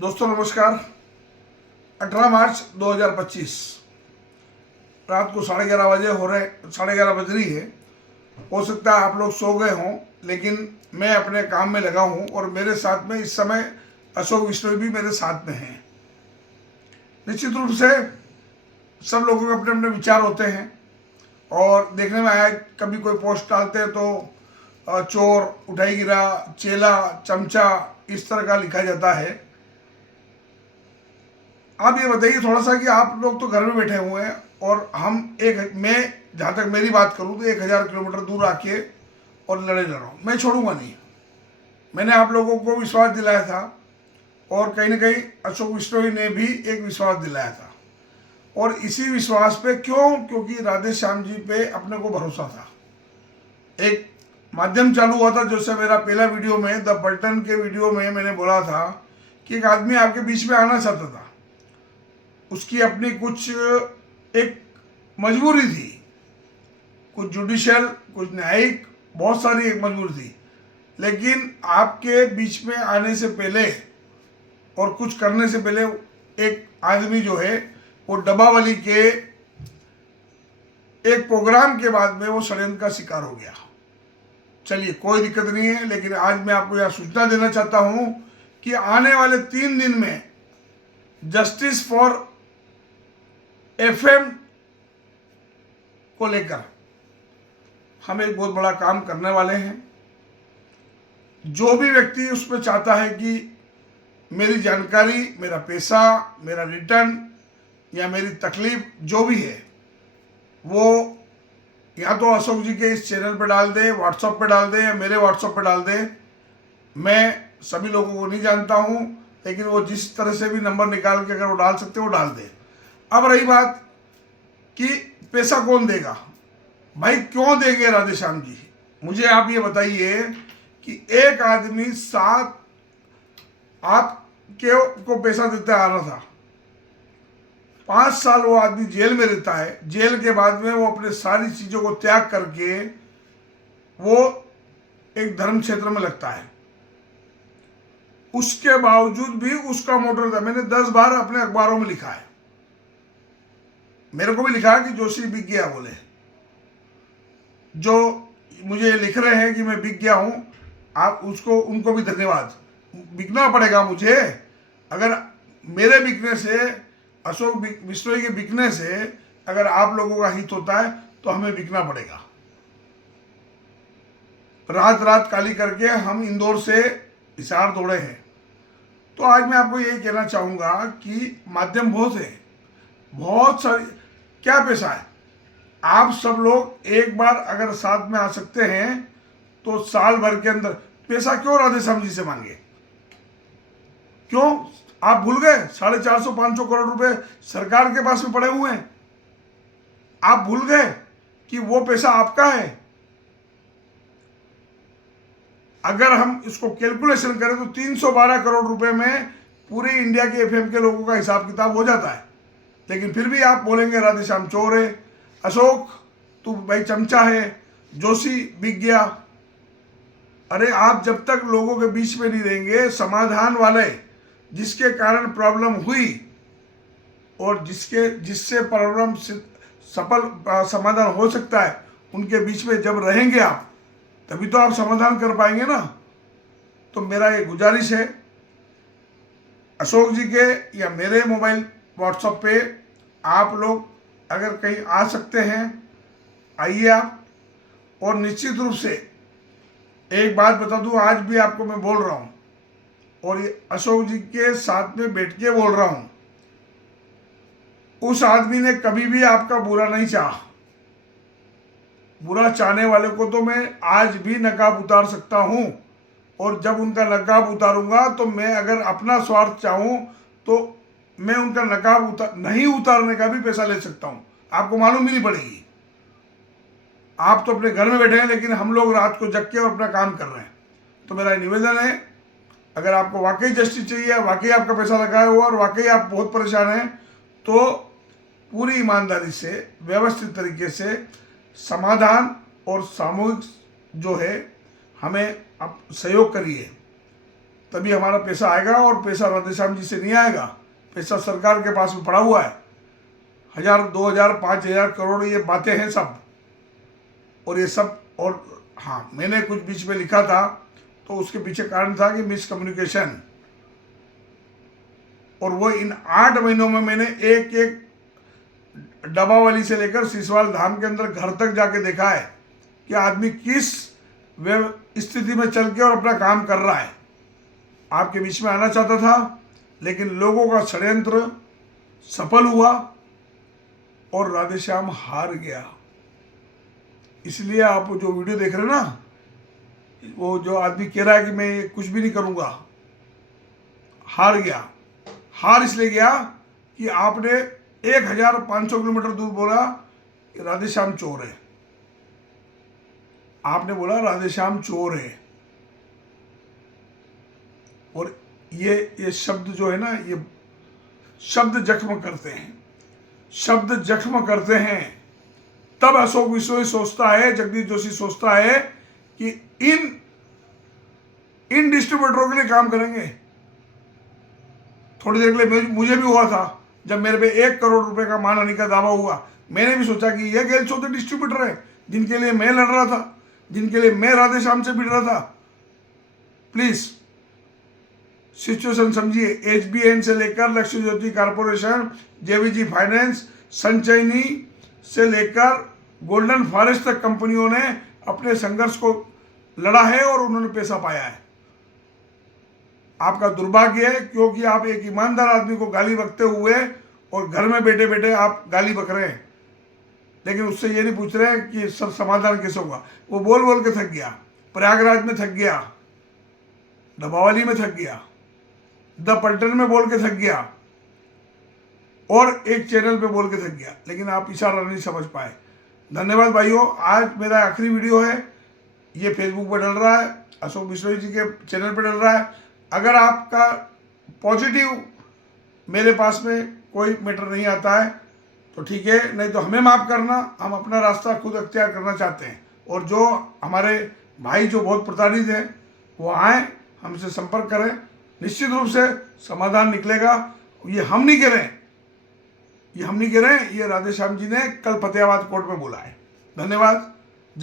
दोस्तों नमस्कार। 18 मार्च 2025 रात को 11:30 बज रही है। हो सकता है आप लोग सो गए हों, लेकिन मैं अपने काम में लगा हूं और मेरे साथ में इस समय अशोक विश्नोई भी मेरे साथ में हैं। निश्चित रूप से सब लोगों के अपने अपने विचार होते हैं और देखने में आया कभी कोई पोस्ट डालते हैं तो चोर, उठाई गिरा, चेला, चमचा, इस तरह का लिखा जाता है। आप ये बताइए थोड़ा सा कि आप लोग तो घर में बैठे हुए हैं और मैं जहाँ तक मेरी बात करूँ तो 1000 किलोमीटर दूर आके और लड़ रहा हूँ। मैं छोड़ूंगा नहीं। मैंने आप लोगों को विश्वास दिलाया था और कहीं ना कहीं अशोक विश्नोई ने भी एक विश्वास दिलाया था, और इसी विश्वास पे क्योंकि राधे श्याम जी पे अपने को भरोसा था। एक माध्यम चालू हुआ था, जैसे मेरा पहला वीडियो में द पलटन के वीडियो में मैंने बोला था कि एक आदमी आपके बीच में आना चाहता था, उसकी अपनी कुछ एक मजबूरी थी, कुछ जुडिशियल, कुछ न्यायिक, बहुत सारी एक मजबूरी थी। लेकिन आपके बीच में आने से पहले और कुछ करने से पहले एक आदमी जो है वो डब्बावाली के एक प्रोग्राम के बाद में वो षड्यंत्र का शिकार हो गया। चलिए कोई दिक्कत नहीं है, लेकिन आज मैं आपको यह सूचना देना चाहता हूं कि आने वाले 3 दिन में जस्टिस फॉर एफएम को लेकर हम एक बहुत बड़ा काम करने वाले हैं। जो भी व्यक्ति उसमें चाहता है कि मेरी जानकारी, मेरा पैसा, मेरा रिटर्न या मेरी तकलीफ जो भी है वो या तो अशोक जी के इस चैनल पे डाल दे, व्हाट्सएप पे डाल दे या मेरे व्हाट्सएप पे डाल दे। मैं सभी लोगों को नहीं जानता हूं, लेकिन वो जिस तरह से भी नंबर निकाल के अगर वो डाल सकते वो डाल दे। अब रही बात कि पैसा कौन देगा, भाई क्यों देंगे राधे श्याम जी, मुझे आप ये बताइए कि एक आदमी 7 आपके को पैसा देता आ रहा था, 5 साल वो आदमी जेल में रहता है। जेल के बाद में वो अपने सारी चीजों को त्याग करके वो एक धर्म क्षेत्र में लगता है। उसके बावजूद भी उसका मोटर था, मैंने 10 बार अपने अखबारों में लिखा है, मेरे को भी लिखा है कि जोशी बिक गया बोले। जो मुझे लिख रहे हैं कि मैं बिक गया हूं, आप उनको भी धन्यवाद। बिकना पड़ेगा मुझे। अगर मेरे बिकने से, अशोक विश्नोई के बिकने से अगर आप लोगों का हित होता है तो हमें बिकना पड़ेगा। रात रात काली करके हम इंदौर से हिसार दौड़े हैं। तो आज मैं आपको ये कहना चाहूंगा कि माध्यम बहुत है, बहुत सारी, क्या पैसा है। आप सब लोग एक बार अगर साथ में आ सकते हैं तो साल भर के अंदर पैसा क्यों राधे श्याम जी से मांगे? क्यों आप भूल गए 450-500 करोड़ रुपए सरकार के पास में पड़े हुए हैं? आप भूल गए कि वो पैसा आपका है? अगर हम इसको कैलकुलेशन करें तो 312 करोड़ रुपए में पूरे इंडिया के एफएम के लोगों का हिसाब किताब हो जाता है। लेकिन फिर भी आप बोलेंगे राधे श्याम चोर है, अशोक तू भाई चमचा है, जोशी बिक गया। अरे आप जब तक लोगों के बीच में नहीं रहेंगे, समाधान वाले जिसके कारण प्रॉब्लम हुई और जिससे प्रॉब्लम सफल समाधान हो सकता है, उनके बीच में जब रहेंगे आप, तभी तो आप समाधान कर पाएंगे ना। तो मेरा ये गुजारिश है, अशोक जी के या मेरे मोबाइल व्हाट्सएप पे आप लोग अगर कहीं आ सकते हैं आइए आप। और निश्चित रूप से एक बात बता दूं, आज भी आपको मैं बोल रहा हूं और ये अशोक जी के साथ में बैठ के बोल रहा हूं, उस आदमी ने कभी भी आपका बुरा नहीं चाहा। बुरा चाहने वाले को तो मैं आज भी नकाब उतार सकता हूं, और जब उनका नकाब उतारूंगा तो मैं अगर अपना स्वार्थ चाहूं तो मैं उनका नकाब नहीं उतारने का भी पैसा ले सकता हूं। आपको मालूम भी नहीं पड़ेगी। आप तो अपने घर में बैठे हैं, लेकिन हम लोग रात को जग के और अपना काम कर रहे हैं। तो मेरा निवेदन है, अगर आपको वाकई जस्टिस चाहिए, वाकई आपका पैसा लगाया हुआ और वाकई आप बहुत परेशान हैं, तो पूरी ईमानदारी से, व्यवस्थित तरीके से समाधान और सामूहिक जो है हमें आप सहयोग करिए। तभी हमारा पैसा आएगा, और पैसा राधेश्याम जी से नहीं आएगा। पैसा सरकार के पास में पड़ा हुआ है, 1000, 2000, 5000 करोड़ ये बातें हैं सब। और ये सब, और हाँ, मैंने कुछ बीच में लिखा था तो उसके पीछे कारण था कि मिसकम्युनिकेशन। और वो इन 8 महीनों में मैंने एक एक डबावाली से लेकर सिसवाल धाम के अंदर घर तक जाके देखा है कि आदमी किस स्थिति में चल के और अपना काम कर रहा है। आपके बीच में आना चाहता था, लेकिन लोगों का षड्यंत्र सफल हुआ और राधेश्याम हार गया। इसलिए आप जो वीडियो देख रहे हैं ना, वो जो आदमी कह रहा है कि मैं कुछ भी नहीं करूंगा, हार गया। हार इसलिए गया कि आपने 1500 किलोमीटर दूर बोला कि राधेश्याम चोर है। आपने बोला राधेश्याम चोर है। और ये शब्द जो है ना, ये शब्द जख्म करते हैं, शब्द जख्म करते हैं। तब अशोक विश्नोई सोचता है, जगदीश जोशी सोचता है कि इन डिस्ट्रीब्यूटरों के लिए काम करेंगे। थोड़ी देर के लिए मुझे भी हुआ था, जब मेरे पे 1 करोड़ रुपए का मानहानि का दावा हुआ, मैंने भी सोचा कि ये गैर चौथे डिस्ट्रीब्यूटर है जिनके लिए मैं लड़ रहा था, जिनके लिए मैं राधेश्याम से भिड़ रहा था। प्लीज सिचुएशन समझिए। HBN से लेकर लक्ष्य ज्योति कॉर्पोरेशन, JVG फाइनेंस, संचयनी से लेकर गोल्डन फॉरेस्ट तक कंपनियों ने अपने संघर्ष को लड़ा है और उन्होंने पैसा पाया है। आपका दुर्भाग्य है क्योंकि आप एक ईमानदार आदमी को गाली बकते हुए और घर में बैठे बैठे आप गाली बक रहे हैं, लेकिन उससे ये नहीं पूछ रहे कि सब समाधान कैसे होगा। वो बोल बोल के थक गया, प्रयागराज में थक गया, डबावाली में थक गया, द पलटन में बोल के थक गया, और एक चैनल पे बोल के थक गया, लेकिन आप इशारा नहीं समझ पाए। धन्यवाद भाइयों। आज मेरा आखिरी वीडियो है, ये फेसबुक पर डल रहा है, अशोक विश्नोई जी के चैनल पर डल रहा है। अगर आपका पॉजिटिव मेरे पास में कोई मैटर नहीं आता है तो ठीक है, नहीं तो हमें माफ़ करना। हम अपना रास्ता खुद अख्तियार करना चाहते हैं, और जो हमारे भाई जो बहुत प्रताड़ित हैं वो आएँ, हमसे संपर्क करें, निश्चित रूप से समाधान निकलेगा। ये हम नहीं कह रहे हैं, ये राधेश्याम जी ने कल फतेहाबाद कोर्ट में बोला है। धन्यवाद।